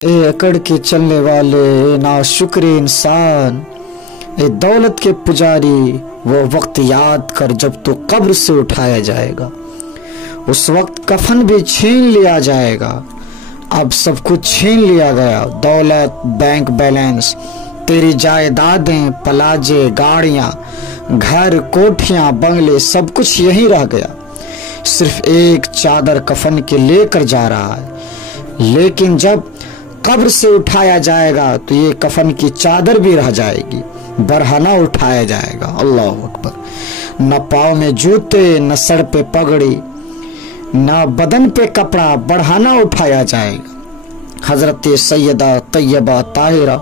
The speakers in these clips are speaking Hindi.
ए अकड़ के चलने वाले ना शुक्र इंसान, ए दौलत के पुजारी, वो वक्त याद कर जब तो कब्र से उठाया जाएगा। उस वक्त कफन भी छीन लिया जाएगा। अब सब कुछ छीन लिया गया, दौलत, बैंक बैलेंस, तेरी जायदादें, पलाजे, गाड़ियां, घर, कोठियां, बंगले, सब कुछ यहीं रह गया। सिर्फ एक चादर कफन के लेकर जा रहा है। लेकिन जब कब्र से उठाया जाएगा तो ये कफन की चादर भी रह जाएगी, बरहना उठाया जाएगा। अल्लाह अकबर। न पाँव में जूते, न सर पे पगड़ी, न बदन पे कपड़ा, बरहना उठाया जाएगा। हजरत सैयदा तैयबा ताहिरा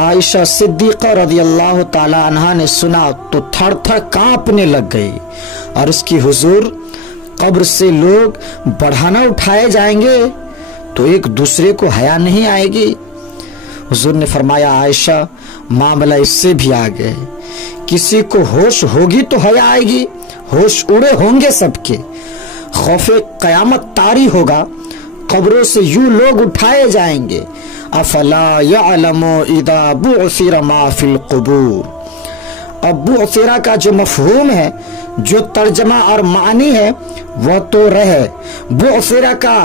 आयशा सिद्दीक़ा रज़ियल्लाहु ताला अन्हा ने सुना तो थर थर कांपने लग गई। और इसकी हुजूर, कब्र से लोग बढ़ाना उठाए जाएंगे तो एक दूसरे को हया नहीं आएगी? हुजूर ने फरमाया, आयशा, मामला इससे भी आगे है। किसी को होश होगी तो हया आएगी, होश उड़े होंगे सबके। खौफे कयामत तारी होगा, कब्रों से यूं लोग उठाए जाएंगे। अफला यअलमु इदा बुअसिरा मा फिल कुबूर। अब बुअसिरा का जो मफहूम है, जो तर्जमा और मानी है, वह तो रहे। बुअसिरा का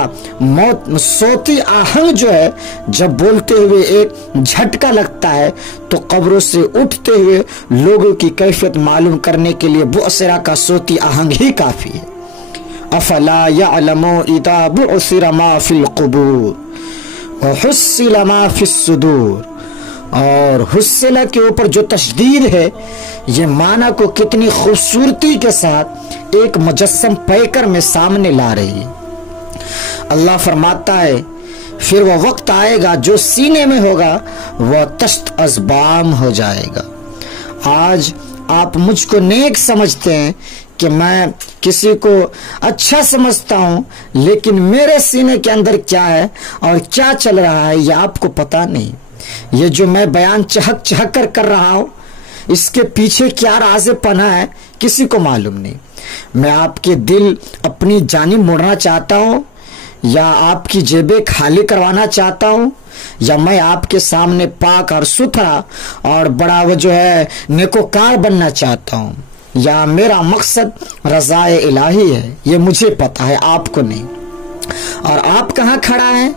मौत सोती आहंग जो है, जब बोलते हुए एक झटका लगता है तो कब्रों से उठते हुए लोगों की कैफियत मालूम करने के लिए बुअसिरा का सोती आहंग ही काफी है। अफला यअलमु इदा बुअसिरा मा फिल कुबूर व हुस्सिला मा फिस सुदूर। और हुस्सिला के ऊपर जो तशदीद है, ये माना को कितनी खूबसूरती के साथ एक मुजस्सम पैकर में सामने ला रही है। अल्लाह फरमाता है, फिर वह वक्त आएगा जो सीने में होगा वह तश्त अज़बाम हो जाएगा। आज आप मुझको नेक समझते हैं कि मैं किसी को अच्छा समझता हूं, लेकिन मेरे सीने के अंदर क्या है और क्या चल रहा है यह आपको पता नहीं। ये जो मैं बयान चहक चहक कर रहा हूं, इसके पीछे क्या राज़े पना है किसी को मालूम नहीं। मैं आपके दिल अपनी जानिब मोड़ना चाहता हूं, या आपकी जेबें खाली करवाना चाहता हूं, या मैं आपके सामने पाक और सुथरा और बड़ा वो जो है नेकोकार बनना चाहता हूं, या मेरा मकसद रज़ाए इलाही है, ये मुझे पता है, आपको नहीं। और आप कहाँ खड़ा हैं,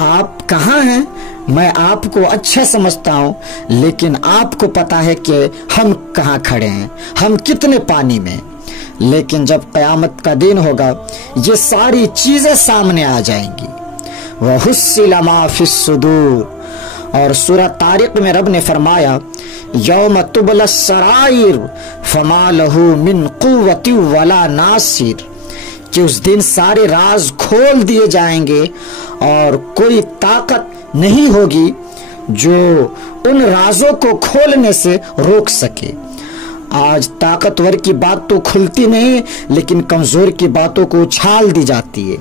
आप कहाँ हैं, मैं आपको अच्छा समझता हूं, लेकिन आपको पता है कि हम कहाँ खड़े हैं, हम कितने पानी में। लेकिन जब क़यामत का दिन होगा, ये सारी चीजें सामने आ जाएंगी। वह हुस्सिला मा फिस सुदूर। और सूरह तारिक में रब ने फरमाया, यौम तुबला सराइर फमा लहू मिन कुव्वति वला नासिर, कि उस दिन सारे राज खोल दिए जाएंगे और कोई ताकत नहीं होगी जो उन राजों को खोलने से रोक सके। आज ताकतवर की बात तो खुलती नहीं, लेकिन कमजोर की बातों को उछाल दी जाती है।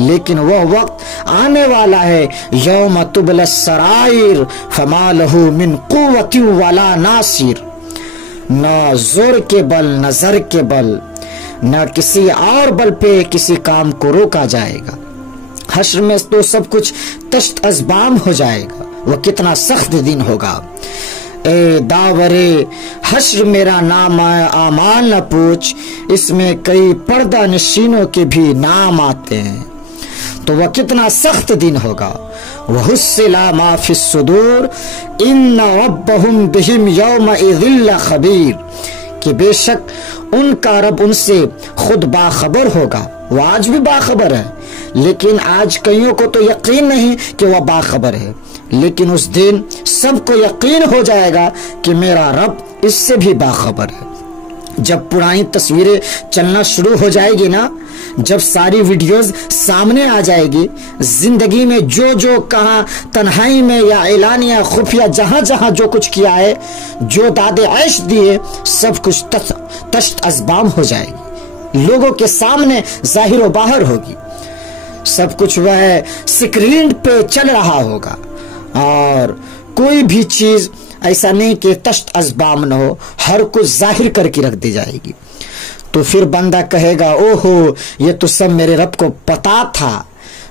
लेकिन वह वक्त आने वाला है, यौम तुबला सराइर फमा लहू मिन कुव्वति वला नासिर। न जोर के बल, न जर के बल, न किसी और बल पे किसी काम को रोका जाएगा। हश्र में तो सब कुछ तश्त अज़बाम हो जाएगा। वह कितना सख्त दिन होगा। ए दावरे हश्र मेरा नाम आमाल न पूछ, इसमें कई पर्दा नशीनों के भी नाम आते हैं। तो वह कितना सख्त दिन होगा। वह हुस्सिला मा फिस सुदूर इन्न रब्बहुम बिहिम यौमइज़िल खबीर, कि बेशक उनका रब उनसे खुद बाखबर होगा। वह आज भी बाखबर है, लेकिन आज कईयों को तो यकीन नहीं कि वह बाखबर है। लेकिन उस दिन सबको यकीन हो जाएगा कि मेरा रब इससे भी बाखबर है। जब पुरानी तस्वीरें चलना शुरू हो जाएगी ना, जब सारी वीडियोस सामने आ जाएगी, जिंदगी में जो जो कहा तन्हाई में या एलानिया खुफिया जहां जहां जो कुछ किया है, जो दादे ऐश दिए, सब कुछ तश्त अज़बाम हो जाएगी। लोगों के सामने जाहिर व बाहर होगी। सब कुछ वह स्क्रीन पे चल रहा होगा और कोई भी चीज ऐसा नहीं कि तश्त अज़बाम न हो, हर कुछ जाहिर करके रख दी जाएगी। तो फिर बंदा कहेगा, ओहो, ये तो सब मेरे रब को पता था,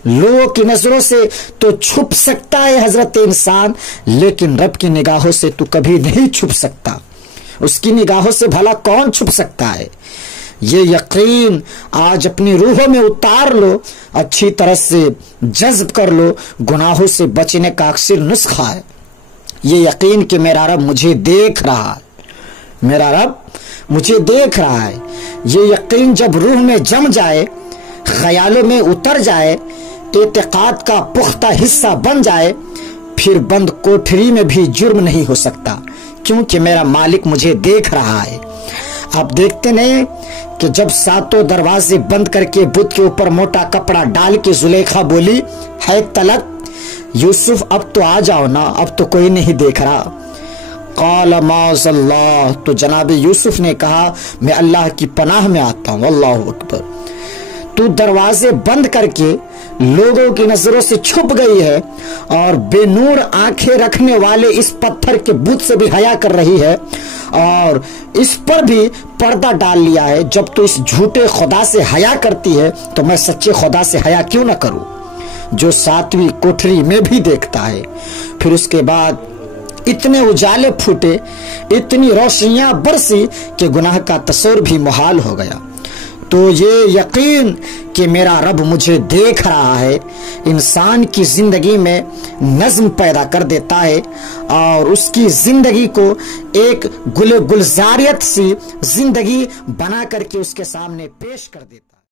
लोगों की नजरों से तो छुप सकता है हजरत इंसान, लेकिन रब की निगाहों से तू कभी नहीं छुप सकता। उसकी निगाहों से भला कौन छुप सकता है? ये यकीन आज अपनी रूहों में उतार लो, अच्छी तरह से जज्ब कर लो। गुनाहों से बचने का अक्सर नुस्खा है ये यकीन कि मेरा रब मुझे देख रहा है, मेरा रब मुझे देख रहा है। ये यकीन जब रूह में जम जाए, ख्यालों में उतर जाए, एतकाद का पुख्ता हिस्सा बन जाए, फिर बंद कोठरी में भी जुर्म नहीं हो सकता, क्योंकि मेरा मालिक मुझे देख रहा है। आप देखते नहीं कि जब सातों दरवाजे बंद करके बुत के ऊपर मोटा कपड़ा डाल के जुलेखा बोली, है तलक यूसुफ अब तो आ जाओ ना, अब तो कोई नहीं देख रहा। क़ाल माज़ल्लाह, तो जनाब यूसुफ ने कहा मैं अल्लाह की पनाह में आता हूँ। अल्लाहु अकबर। तू दरवाजे बंद करके लोगों की नजरों से छुप गई है और बेनूर आंखें रखने वाले इस पत्थर के बुत से भी हया कर रही है और इस पर भी पर्दा डाल लिया है। जब तू इस झूठे खुदा से हया करती है तो मैं सच्चे खुदा से हया क्यों ना करूं, जो सातवीं कोठरी में भी देखता है। फिर उसके बाद इतने उजाले फूटे, इतनी रोशनियां बरसी कि गुनाह का तस्वुर भी मुहाल हो गया। तो ये यकीन कि मेरा रब मुझे देख रहा है इंसान की जिंदगी में नज्म पैदा कर देता है और उसकी जिंदगी को एक गुलजारियत सी जिंदगी बना करके उसके सामने पेश कर देता है।